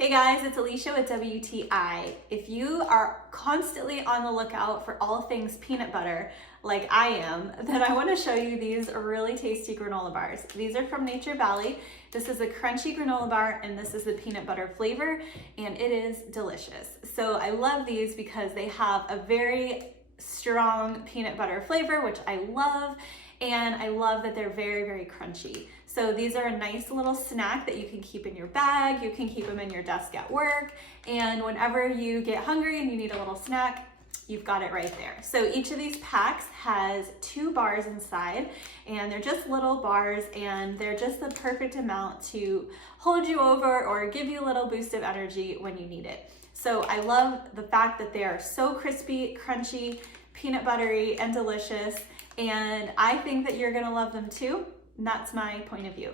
Hey guys, it's Alicia with WTI. If you are constantly on the lookout for all things peanut butter, like I am, then I want to show you these really tasty granola bars. These are from Nature Valley. This is a crunchy granola bar and this is the peanut butter flavor, and it is delicious. So I love these because they have a very strong peanut butter flavor, which I love, and I love that they're very, very crunchy. So these are a nice little snack that you can keep in your bag. You can keep them in your desk at work, and whenever you get hungry and you need a little snack, you've got it right there. So each of these packs has 2 bars inside, and they're just little bars, and they're just the perfect amount to hold you over or give you a little boost of energy when you need it. So I love the fact that they are so crispy, crunchy, peanut buttery, and delicious, and I think that you're gonna love them too, and that's my point of view.